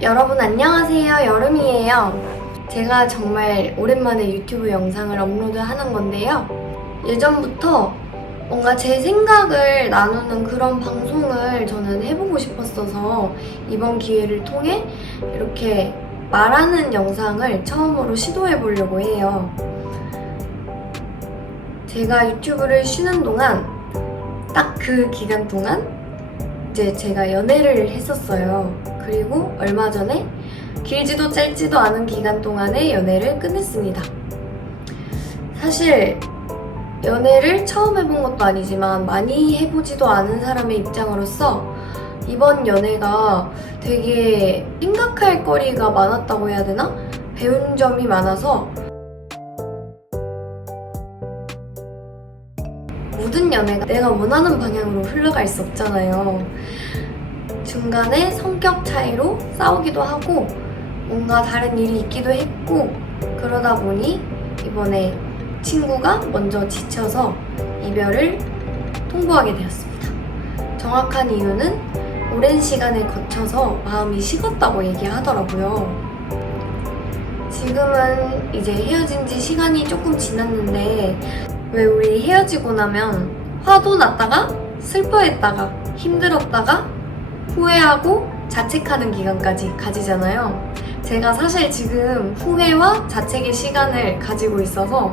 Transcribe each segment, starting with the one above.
여러분 안녕하세요. 여름이에요. 제가 정말 오랜만에 유튜브 영상을 업로드하는 건데요. 예전부터 뭔가 제 생각을 나누는 그런 방송을 저는 해보고 싶었어서 이번 기회를 통해 이렇게 말하는 영상을 처음으로 시도해보려고 해요. 제가 유튜브를 쉬는 동안 딱 그 기간 동안 이제 제가 연애를 했었어요. 그리고 얼마 전에 길지도 짧지도 않은 기간 동안에 연애를 끝냈습니다. 사실 연애를 처음 해본 것도 아니지만 많이 해보지도 않은 사람의 입장으로서 이번 연애가 되게 생각할 거리가 많았다고 해야 되나? 배운 점이 많아서 모든 연애가 내가 원하는 방향으로 흘러갈 수 없잖아요. 중간에 성격 차이로 싸우기도 하고 뭔가 다른 일이 있기도 했고 그러다 보니 이번에 친구가 먼저 지쳐서 이별을 통보하게 되었습니다. 정확한 이유는 오랜 시간을 거쳐서 마음이 식었다고 얘기하더라고요. 지금은 이제 헤어진 지 시간이 조금 지났는데 왜 우리 헤어지고 나면 화도 났다가 슬퍼했다가 힘들었다가 후회하고 자책하는 기간까지 가지잖아요. 제가 사실 지금 후회와 자책의 시간을 가지고 있어서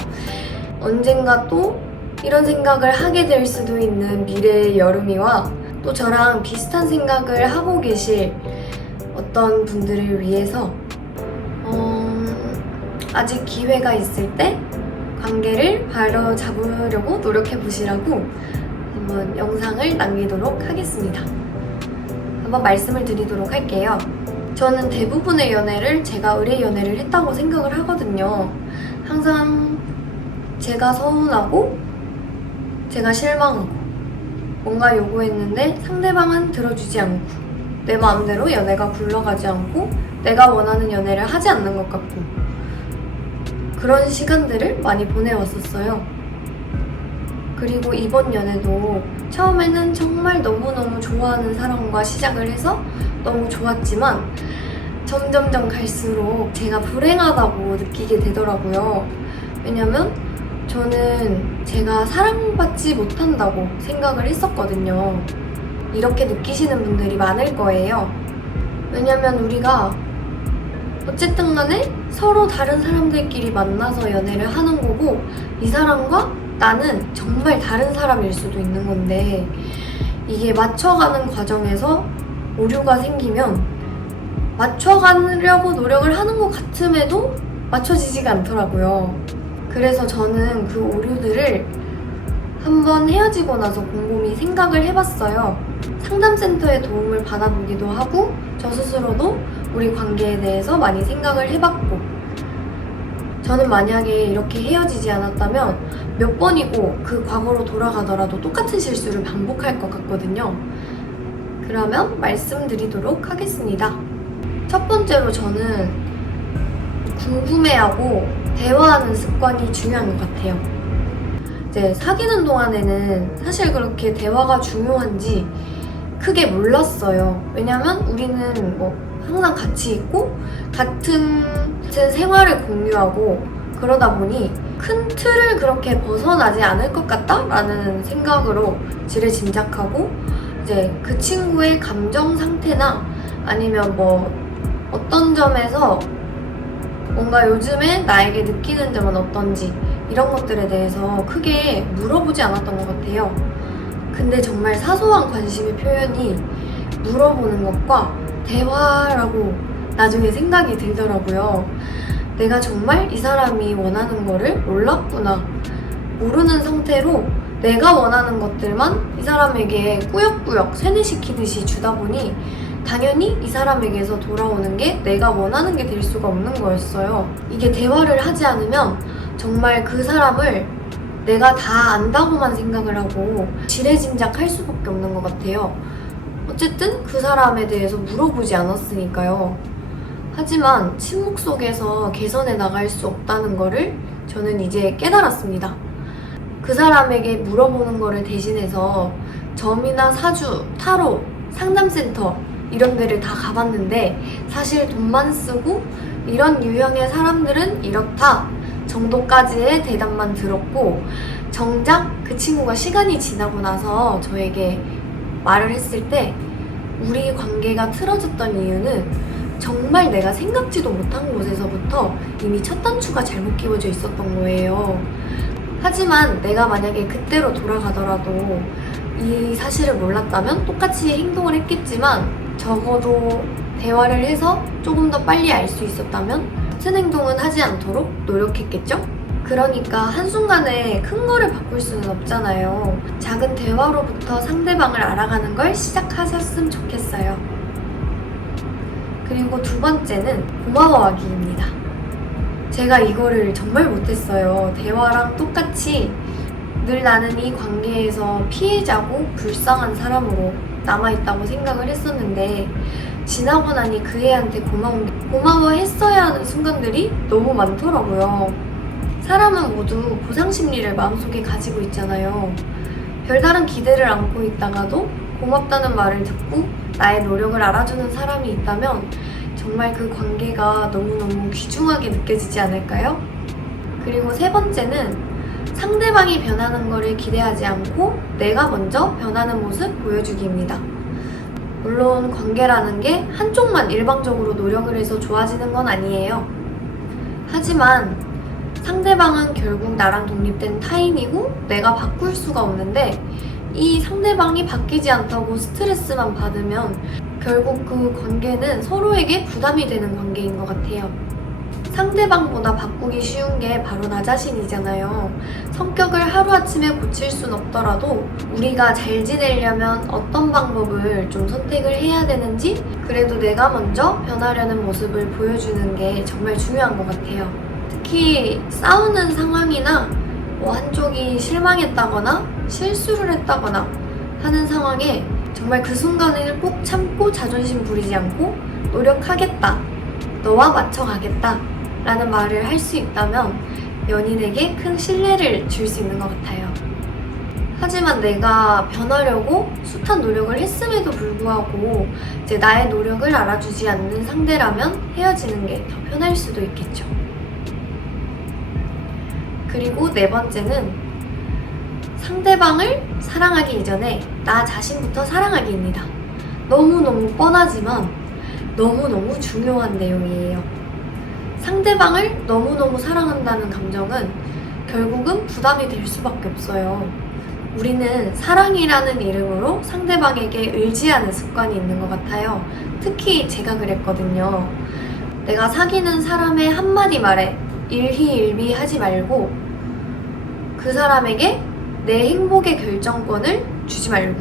언젠가 또 이런 생각을 하게 될 수도 있는 미래의 여름이와 또 저랑 비슷한 생각을 하고 계실 어떤 분들을 위해서 아직 기회가 있을 때 관계를 바로 잡으려고 노력해 보시라고 한번 영상을 남기도록 하겠습니다. 한번 말씀을 드리도록 할게요. 저는 대부분의 연애를 제가 의뢰 연애를 했다고 생각을 하거든요. 항상 제가 서운하고 제가 실망하고 뭔가 요구했는데 상대방은 들어주지 않고 내 마음대로 연애가 굴러가지 않고 내가 원하는 연애를 하지 않는 것 같고 그런 시간들을 많이 보내왔었어요. 그리고 이번 연애도 처음에는 정말 너무너무 좋아하는 사람과 시작을 해서 너무 좋았지만 점점점 갈수록 제가 불행하다고 느끼게 되더라고요. 왜냐면 저는 제가 사랑받지 못한다고 생각을 했었거든요. 이렇게 느끼시는 분들이 많을 거예요. 왜냐면 우리가 어쨌든 간에 서로 다른 사람들끼리 만나서 연애를 하는 거고 이 사람과 나는 정말 다른 사람일 수도 있는 건데 이게 맞춰가는 과정에서 오류가 생기면 맞춰가려고 노력을 하는 것 같음에도 맞춰지지가 않더라고요. 그래서 저는 그 오류들을 한번 헤어지고 나서 곰곰이 생각을 해봤어요. 상담센터의 도움을 받아보기도 하고 저 스스로도 우리 관계에 대해서 많이 생각을 해봤고 저는 만약에 이렇게 헤어지지 않았다면 몇 번이고 그 과거로 돌아가더라도 똑같은 실수를 반복할 것 같거든요. 그러면 말씀드리도록 하겠습니다. 첫 번째로 저는 궁금해하고 대화하는 습관이 중요한 것 같아요. 이제 사귀는 동안에는 사실 그렇게 대화가 중요한지 크게 몰랐어요. 왜냐면 우리는 뭐 항상 같이 있고 같은 생활을 공유하고 그러다 보니 큰 틀을 그렇게 벗어나지 않을 것 같다라는 생각으로 지레짐작하고 이제 그 친구의 감정 상태나 아니면 뭐 어떤 점에서 뭔가 요즘에 나에게 느끼는 점은 어떤지 이런 것들에 대해서 크게 물어보지 않았던 것 같아요. 근데 정말 사소한 관심의 표현이 물어보는 것과 대화라고 나중에 생각이 들더라고요. 내가 정말 이 사람이 원하는 거를 몰랐구나. 모르는 상태로 내가 원하는 것들만 이 사람에게 꾸역꾸역 세뇌시키듯이 주다 보니 당연히 이 사람에게서 돌아오는 게 내가 원하는 게 될 수가 없는 거였어요. 이게 대화를 하지 않으면 정말 그 사람을 내가 다 안다고만 생각을 하고 지레짐작할 수밖에 없는 것 같아요. 어쨌든 그 사람에 대해서 물어보지 않았으니까요. 하지만 침묵 속에서 개선해 나갈 수 없다는 거를 저는 이제 깨달았습니다. 그 사람에게 물어보는 거를 대신해서 점이나 사주, 타로, 상담센터 이런 데를 다 가봤는데 사실 돈만 쓰고 이런 유형의 사람들은 이렇다 정도까지의 대답만 들었고, 정작 그 친구가 시간이 지나고 나서 저에게 말을 했을 때 우리 관계가 틀어졌던 이유는 정말 내가 생각지도 못한 곳에서부터 이미 첫 단추가 잘못 끼워져 있었던 거예요. 하지만 내가 만약에 그때로 돌아가더라도 이 사실을 몰랐다면 똑같이 행동을 했겠지만, 적어도 대화를 해서 조금 더 빨리 알 수 있었다면 같은 행동은 하지 않도록 노력했겠죠? 그러니까 한순간에 큰 거를 바꿀 수는 없잖아요. 작은 대화로부터 상대방을 알아가는 걸 시작하셨으면 좋겠어요. 그리고 두 번째는 고마워하기입니다. 제가 이거를 정말 못했어요. 대화랑 똑같이 늘 나는 이 관계에서 피해자고 불쌍한 사람으로 남아있다고 생각을 했었는데, 지나고 나니 그 애한테 고마워했어야 하는 순간들이 너무 많더라고요. 사람은 모두 보상 심리를 마음속에 가지고 있잖아요. 별다른 기대를 안고 있다가도 고맙다는 말을 듣고 나의 노력을 알아주는 사람이 있다면 정말 그 관계가 너무너무 귀중하게 느껴지지 않을까요? 그리고 세 번째는 상대방이 변하는 것을 기대하지 않고 내가 먼저 변하는 모습 보여주기입니다. 물론 관계라는 게 한쪽만 일방적으로 노력을 해서 좋아지는 건 아니에요. 하지만 상대방은 결국 나랑 독립된 타인이고 내가 바꿀 수가 없는데, 이 상대방이 바뀌지 않다고 스트레스만 받으면 결국 그 관계는 서로에게 부담이 되는 관계인 것 같아요. 상대방보다 바꾸기 쉬운 게 바로 나 자신이잖아요. 성격을 하루아침에 고칠 순 없더라도 우리가 잘 지내려면 어떤 방법을 좀 선택을 해야 되는지, 그래도 내가 먼저 변하려는 모습을 보여주는 게 정말 중요한 것 같아요. 특히 싸우는 상황이나 한쪽이 실망했다거나 실수를 했다거나 하는 상황에 정말 그 순간을 꼭 참고 자존심 부리지 않고 노력하겠다, 너와 맞춰가겠다 라는 말을 할 수 있다면 연인에게 큰 신뢰를 줄 수 있는 것 같아요. 하지만 내가 변하려고 숱한 노력을 했음에도 불구하고 이제 나의 노력을 알아주지 않는 상대라면 헤어지는 게 더 편할 수도 있겠죠. 그리고 네 번째는 상대방을 사랑하기 이전에 나 자신부터 사랑하기입니다. 너무너무 뻔하지만 너무너무 중요한 내용이에요. 상대방을 너무너무 사랑한다는 감정은 결국은 부담이 될 수밖에 없어요. 우리는 사랑이라는 이름으로 상대방에게 의지하는 습관이 있는 것 같아요. 특히 제가 그랬거든요. 내가 사귀는 사람의 한마디 말에 일희일비 하지 말고 그 사람에게 내 행복의 결정권을 주지 말고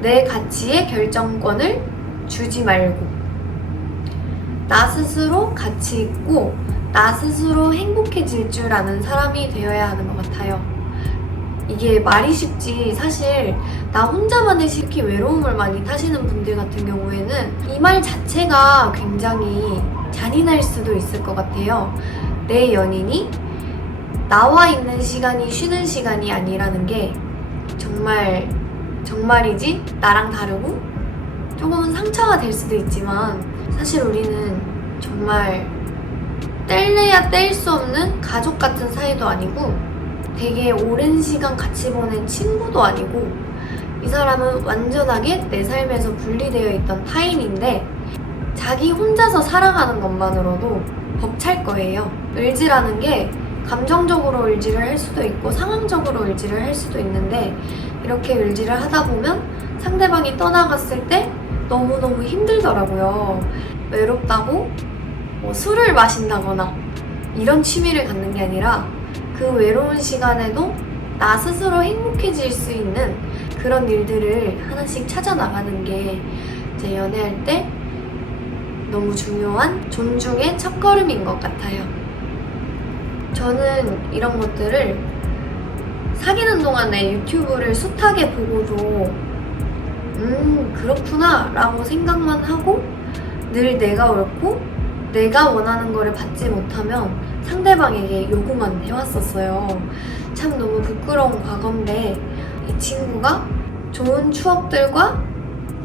내 가치의 결정권을 주지 말고 나 스스로 가치 있고 나 스스로 행복해질 줄 아는 사람이 되어야 하는 것 같아요. 이게 말이 쉽지 사실 나 혼자만의 특히 외로움을 많이 타시는 분들 같은 경우에는 이 말 자체가 굉장히 잔인할 수도 있을 것 같아요. 내 연인이 나와 있는 시간이 쉬는 시간이 아니라는 게 정말이지 나랑 다르고 조금은 상처가 될 수도 있지만, 사실 우리는 정말 뗄래야 뗄 수 없는 가족 같은 사이도 아니고 되게 오랜 시간 같이 보낸 친구도 아니고, 이 사람은 완전하게 내 삶에서 분리되어 있던 타인인데 자기 혼자서 살아가는 것만으로도 벅찰 거예요. 의지라는 게 감정적으로 의지를 할 수도 있고 상황적으로 의지를 할 수도 있는데, 이렇게 의지를 하다 보면 상대방이 떠나갔을 때 너무너무 힘들더라고요. 외롭다고 술을 마신다거나 이런 취미를 갖는 게 아니라 그 외로운 시간에도 나 스스로 행복해질 수 있는 그런 일들을 하나씩 찾아 나가는 게 이제 연애할 때 너무 중요한 존중의 첫걸음인 것 같아요. 저는 이런 것들을 사귀는 동안에 유튜브를 숱하게 보고도 그렇구나 라고 생각만 하고 늘 내가 옳고 내가 원하는 거를 받지 못하면 상대방에게 요구만 해왔었어요. 참 너무 부끄러운 과거인데 이 친구가 좋은 추억들과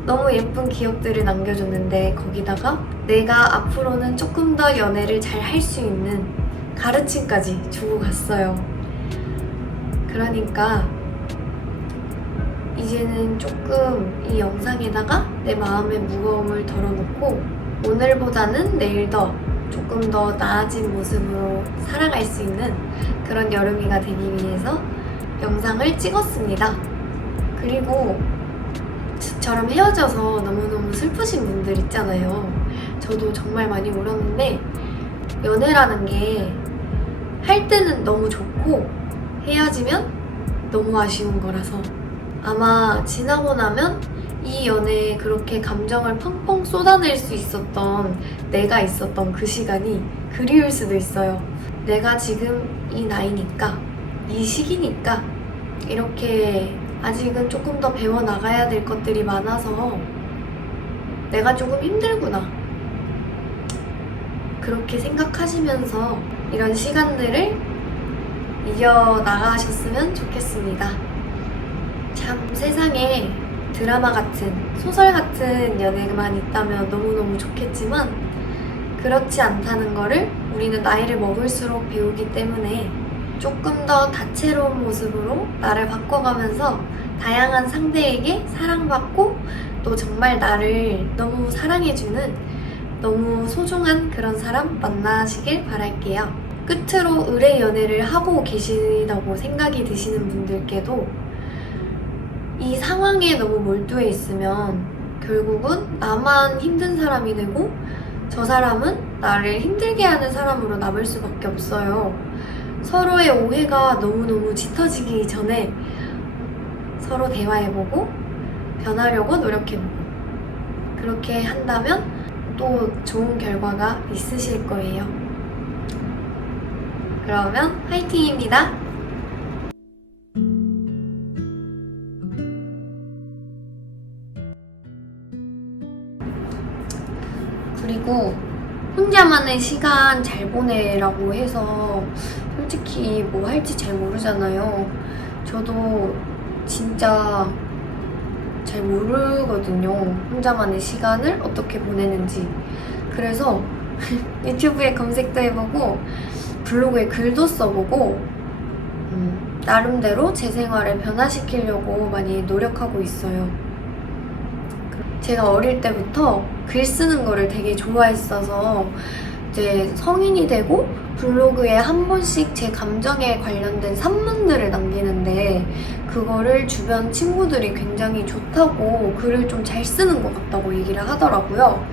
너무 예쁜 기억들을 남겨줬는데 거기다가 내가 앞으로는 조금 더 연애를 잘 할 수 있는 가르침까지 주고 갔어요. 그러니까 이제는 조금 이 영상에다가 내 마음의 무거움을 덜어놓고 오늘보다는 내일 더 조금 더 나아진 모습으로 살아갈 수 있는 그런 여름이가 되기 위해서 영상을 찍었습니다. 그리고 저처럼 헤어져서 너무너무 슬프신 분들 있잖아요. 저도 정말 많이 울었는데 연애라는 게 할 때는 너무 좋고 헤어지면 너무 아쉬운 거라서 아마 지나고 나면 이 연애에 그렇게 감정을 펑펑 쏟아낼 수 있었던 내가 있었던 그 시간이 그리울 수도 있어요. 내가 지금 이 나이니까, 이 시기니까 이렇게 아직은 조금 더 배워나가야 될 것들이 많아서 내가 조금 힘들구나. 그렇게 생각하시면서 이런 시간들을 이겨나가셨으면 좋겠습니다. 참 세상에 드라마 같은, 소설 같은 연애만 있다면 너무너무 좋겠지만 그렇지 않다는 거를 우리는 나이를 먹을수록 배우기 때문에 조금 더 다채로운 모습으로 나를 바꿔가면서 다양한 상대에게 사랑받고 또 정말 나를 너무 사랑해주는 너무 소중한 그런 사람 만나시길 바랄게요. 끝으로 의뢰 연애를 하고 계시다고 생각이 드시는 분들께도 이 상황에 너무 몰두해 있으면 결국은 나만 힘든 사람이 되고 저 사람은 나를 힘들게 하는 사람으로 남을 수밖에 없어요. 서로의 오해가 너무너무 짙어지기 전에 서로 대화해보고 변하려고 노력해보고 그렇게 한다면 또 좋은 결과가 있으실 거예요. 그러면 화이팅입니다. 그리고 혼자만의 시간 잘 보내라고 해서 솔직히 뭐 할지 잘 모르잖아요. 저도 진짜 잘 모르거든요. 혼자만의 시간을 어떻게 보내는지. 그래서 유튜브에 검색도 해보고 블로그에 글도 써보고 나름대로 제 생활을 변화시키려고 많이 노력하고 있어요. 제가 어릴 때부터 글 쓰는 거를 되게 좋아했어서 이제 성인이 되고 블로그에 한 번씩 제 감정에 관련된 산문들을 남기는데 그거를 주변 친구들이 굉장히 좋다고 글을 좀 잘 쓰는 것 같다고 얘기를 하더라고요.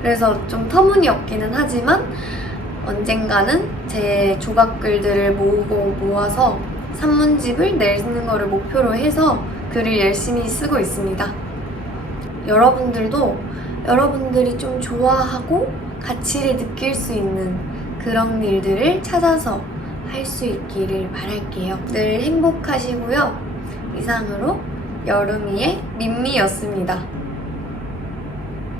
그래서 좀 터무니없기는 하지만 언젠가는 제 조각글들을 모으고 모아서 산문집을 내는 거를 목표로 해서 글을 열심히 쓰고 있습니다. 여러분들도 여러분들이 좀 좋아하고 가치를 느낄 수 있는 그런 일들을 찾아서 할 수 있기를 바랄게요. 늘 행복하시고요. 이상으로 여름이의 민미였습니다.